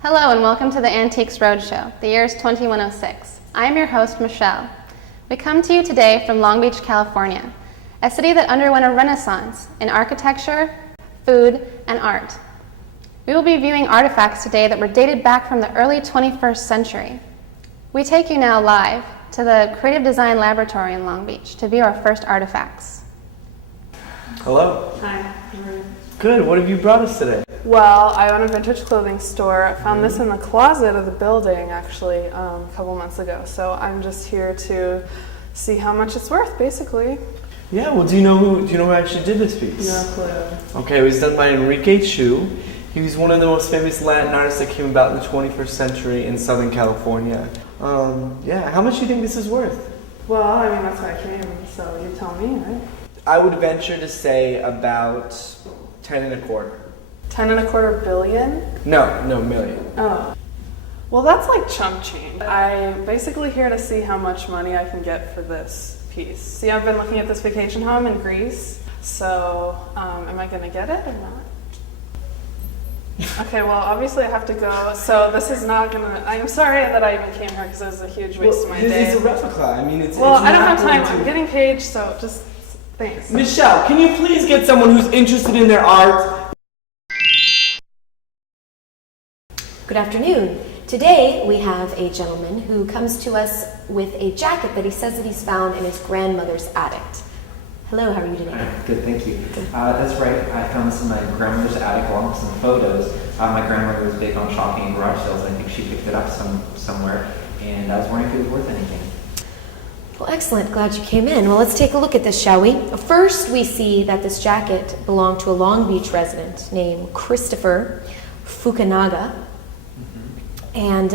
Hello and welcome to the Antiques Roadshow. The year is 2106. I am your host, Michelle. We come to you today from Long Beach, California, a city that underwent a renaissance in architecture, food, and art. We will be viewing artifacts today that were dated back from the early 21st century. We take you now live to the Creative Design Laboratory in Long Beach to view our first artifacts. Hello. Hi. How are you? Good. What have you brought us today? Well, I own a vintage clothing store. I found this in the closet of the building actually a couple months ago. So I'm just here to see how much it's worth, basically. Yeah. Well, do you know who actually did this piece? No clue. Okay. It was done by Enrique Chu. He was one of the most famous Latin artists that came about in the 21st century in Southern California. Yeah. How much do you think this is worth? Well, I mean, that's why I came, so you tell me, right? I would venture to say about 10.25. 10.25 billion? No, million. Oh. Well, that's like chump change. I'm basically here to see how much money I can get for this piece. See, I've been looking at this vacation home in Greece, so am I going to get it or not? Okay, well, obviously I have to go, so this is not going to... I'm sorry that I even came here because it was a huge waste of my day. It's a replica. I mean, it's... Well, it's I don't have time. going to... I'm getting paid, so just... Thanks. Michelle, can you please get someone who's interested in their art? Good afternoon. Today we have a gentleman who comes to us with a jacket that he says that he's found in his grandmother's attic. Hello, how are you today? Good, thank you. That's right, I found this in my grandmother's attic along with some photos. My grandmother was big on shopping and garage sales, and I think she picked it up somewhere, and I was wondering if it was worth anything. Well, excellent. Glad you came in. Well, let's take a look at this, shall we? First, we see that this jacket belonged to a Long Beach resident named Christopher Fukunaga. And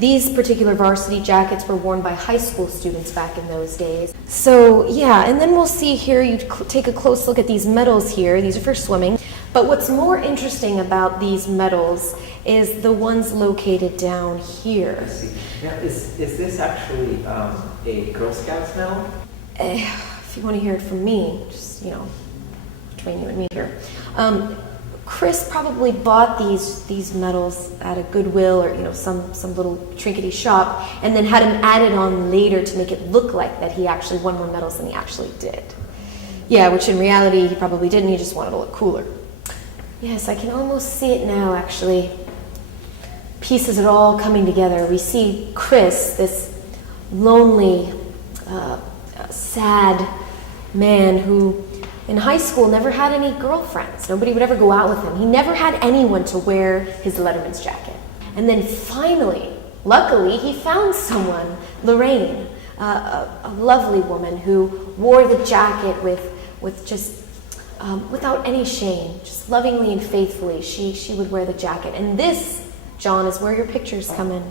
these particular varsity jackets were worn by high school students back in those days. So yeah, and then we'll see here, you take a close look at these medals here. These are for swimming. But what's more interesting about these medals is the ones located down here. I see. Now, is this actually a Girl Scouts medal? If you want to hear it from me, just, between you and me here. Chris probably bought these medals at a Goodwill or some little trinkety shop, and then had them added on later to make it look like that he actually won more medals than he actually did. Yeah, which in reality he probably didn't. He just wanted to look cooler. Yes, I can almost see it now. Actually, pieces are all coming together. We see Chris, this lonely, sad man who, in high school, never had any girlfriends. Nobody would ever go out with him. He never had anyone to wear his Letterman's jacket. And then finally, luckily, he found someone, Lorraine, a lovely woman who wore the jacket with just, without any shame, just lovingly and faithfully, she would wear the jacket. And this, John, is where your pictures come in.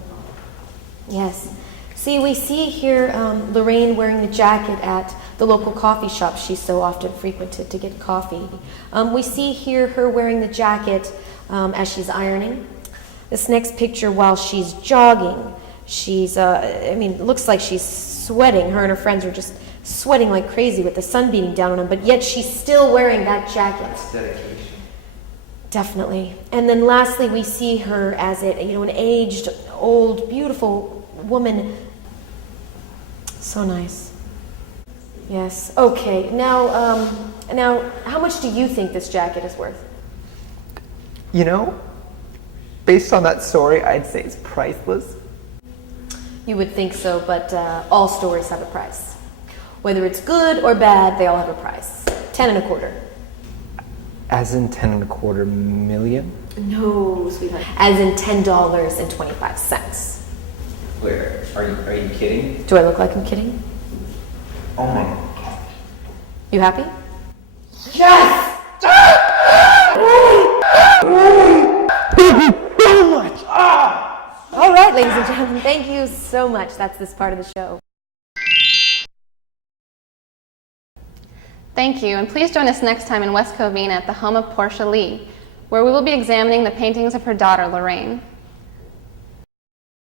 Yes. See, we see here Lorraine wearing the jacket at the local coffee shop she so often frequented to get coffee. We see here her wearing the jacket as she's ironing. This next picture while she's jogging. She's, it looks like she's sweating. Her and her friends are just sweating like crazy with the sun beating down on them, but yet she's still wearing that jacket. That's dedication. Definitely. And then lastly, we see her as an aged, old, beautiful woman. So nice. Yes. Okay. Now, how much do you think this jacket is worth? Based on that story, I'd say it's priceless. You would think so, but all stories have a price. Whether it's good or bad, they all have a price. 10.25. As in 10.25 million? No, sweetheart. As in $10.25. Where? Are you kidding? Do I look like I'm kidding? Oh my God. You happy? Yes! So much! All right, ladies and gentlemen, thank you so much. That's this part of the show. Thank you, and please join us next time in West Covina at the home of Portia Lee, where we will be examining the paintings of her daughter, Lorraine.